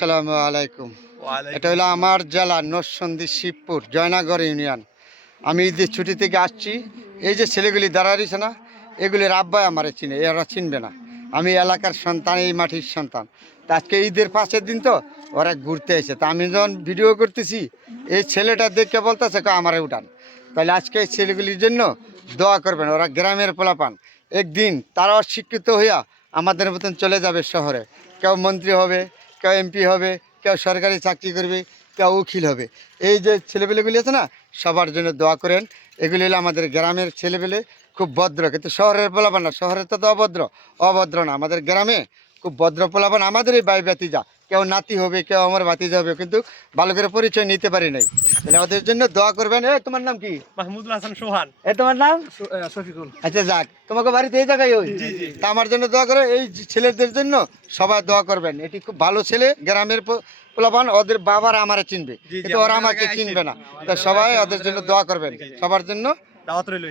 আসসালামু আলাইকুম। ওয়ালাইকুম এটা হলো আসসালাম। আমার জেলা নরসিংদী শিবপুর জয়নগর ইউনিয়ন। আমি ঈদের ছুটি থেকে আসছি। এই যে ছেলেগুলি দাঁড়া রয়েছে না, এগুলির আব্বাই আমারে চিনে, এরা চিনবে না। আমি এলাকার সন্তান, এই মাটির সন্তান। তা আজকে ঈদের 5-এর দিন তো ওরা ঘুরতে এসে, তা আমি যখন ভিডিও করতেছি এই ছেলেটা দেখে বলতেছে আমারে উঠান। তাহলে আজকে এই ছেলেগুলির জন্য দোয়া করবেন। ওরা গ্রামের পোলাপান, একদিন তারাও শিক্ষিত হইয়া আমাদের মতন চলে যাবে শহরে। কেউ মন্ত্রী হবে, কেউ এমপি হবে, কেউ সরকারি চাকরি করবে, কেউ উকিল হবে। এই যে ছেলেপেলেগুলি আছে না, সবার জন্য দোয়া করেন। এগুলি হলো আমাদের গ্রামের ছেলেপেলে, খুব ভদ্র। কিন্তু শহরের পোলাপান না, শহরে তো অভদ্র। অভদ্র না, আমাদের গ্রামে খুব ভদ্র পোলাপান। আমাদের এই ভাই ভাতিজা, কেউ নাতি হবে, কেউ আমার ভাতিজা হবে, কিন্তু ভালো করে পরিচয় নিতে পারি নাই। তাহলে ওদের জন্য দোয়া করবেন। তোমার নাম কি? মাহমুদুল হাসান সোহান। তোমার নাম? শফিকুল। আচ্ছা, যাক, তোমাকে বাড়িতে এই জায়গায় ওই। জি জি। তা আমার জন্য দোয়া করো, এই ছেলেদের জন্য সবাই দোয়া করবেন। এটি খুব ভালো ছেলে, গ্রামের পোলাপান। ওদের বাবার আমারে চিনবে, জি জি, কিন্তু ওরা আমাদের আমাকে এলাকায় চিনবে না। আইছে। তা সবাই ওদের জন্য দোয়া করবেন, সবার জন্য। দাওয়াত রইল।